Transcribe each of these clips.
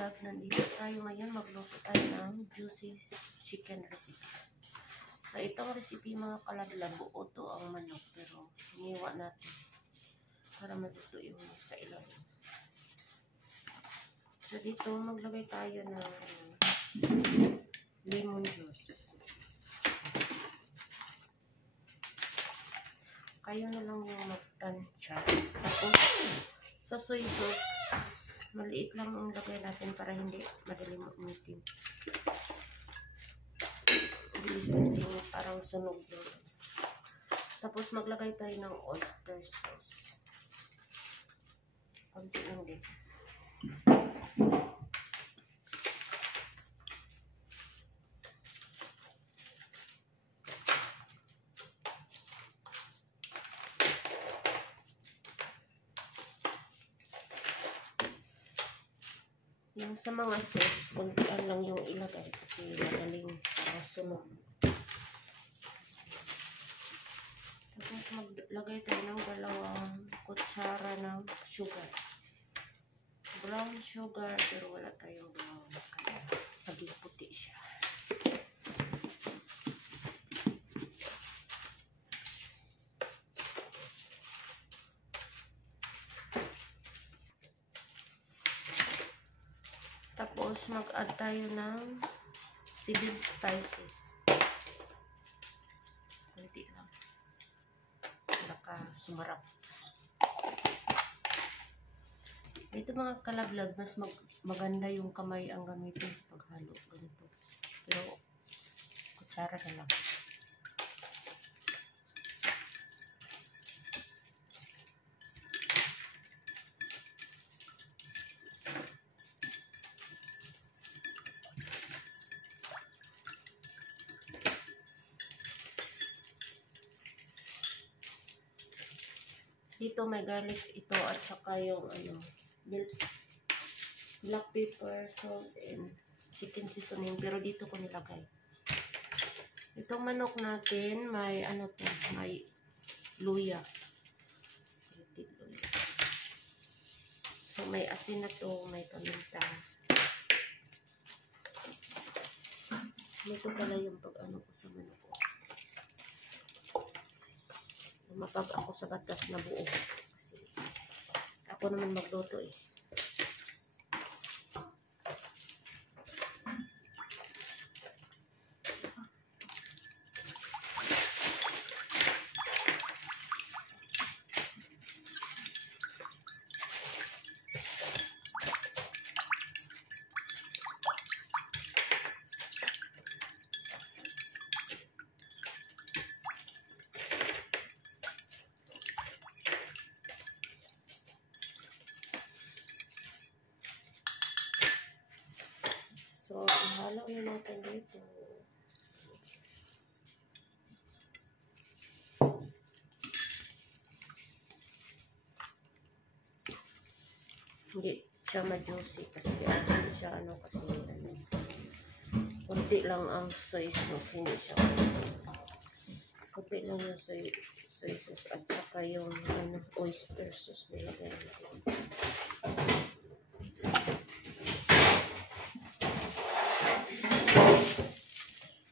vlog, nandito tayo ngayon. Magluto tayo ng juicy chicken recipe. So, itong recipe mga kalablab, buo to ang manok. Pero, hiniwa natin para maluto yung sa ilalim. So, dito maglagay tayo ng lemon juice. Kayo na lang yung magtansya. Tapos, sa soy sauce, maliit lang ang lagay natin para hindi madali umitim. Bilis kasi parang sunog yun. Tapos maglagay tayo ng oyster sauce. Konti lang din. Yung sa mga sauce, kuntian lang yung ilagay kasi madaling sunog. Tapos maglagay tayo ng 2 kutsara ng sugar. Brown sugar, pero wala tayong brown. Kaya naging puti siya. Tapos, mag-add tayo ng seeded spices. Kunti lang. Baka sumarap. Ito mga kalablab, mas maganda yung kamay ang gamitin sa paghalo. Ganito. Pero, kutsara na lang. Dito may garlic ito at saka yung black pepper, salt, and chicken seasoning. Pero dito ko nilagay. Itong manok natin, may may luya. So may asin na to, may paminta. Ito pala yung pag-ano ko sa manok ko. Mapag ako sa batas na buo. Kasi ako naman magluto eh. So, ihalo na natin dito. Hindi siya ma-juicy kasi hindi siya kunti lang ang soy sauce, hindi siya kunti lang yung soy sauce at saka yung oyster sauce nilagay natin.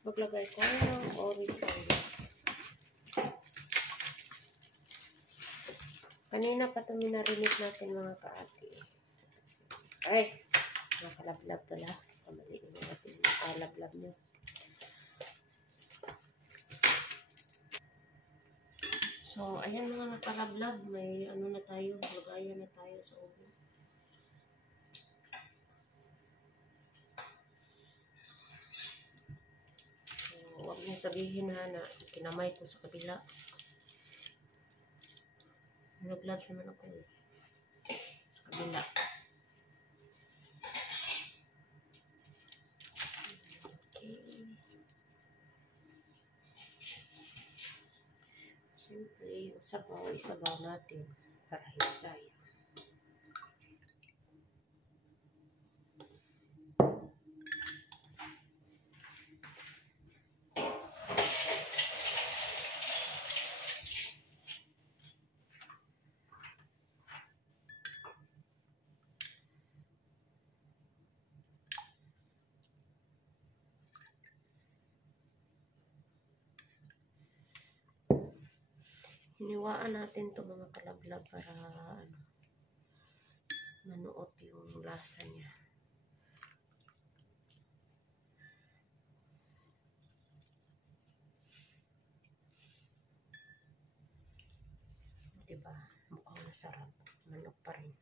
Maglagay ko ng oregano. Kanina pa ito minarinig natin mga kaati. Ay! Nakalablab pala. Kamaliin natin yung nakalablab mo. So, ayan mga nakalablab. May na tayo. Lagayan na tayo sa oven. Huwag niyo sabihin na kinamay ko sa kabila. Nag-vlog naman ako eh. Sa kabila. Okay. Siyempre, yung isabaw natin para hisay. Hiniwaan natin to mga kalablab para ano, manuot yung lasa niya. Diba? Mukhang masarap. Manok pa rin.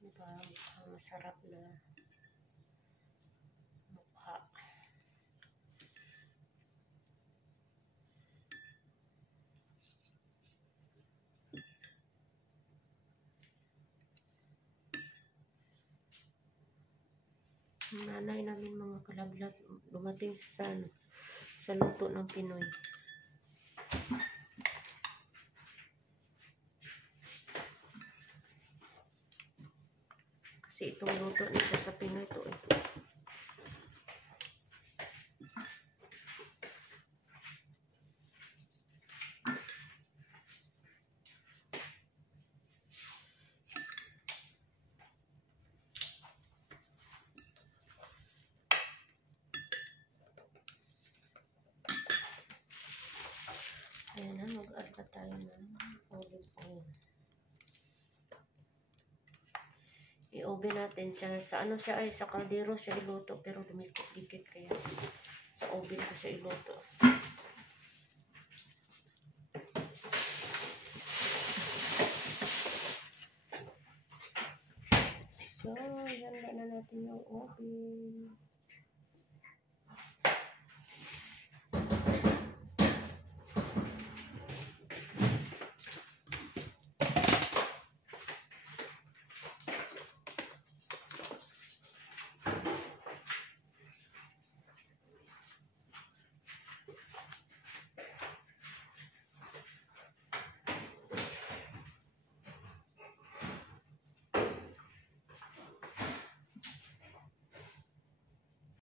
Diba? Mukhang masarap na mukha. Ang nanay namin mga kalablab dumating sa luto ng Pinoy. Kasi itong luto nito sa Pinoy to ito. Ayan na, mag-add na tayo ng olive oil. I-oven natin siya. Sa ano siya ay sa kaldero siya iluto pero dumikit-dikit kaya sa oven ko siya iluto. So, handa na natin yung oven.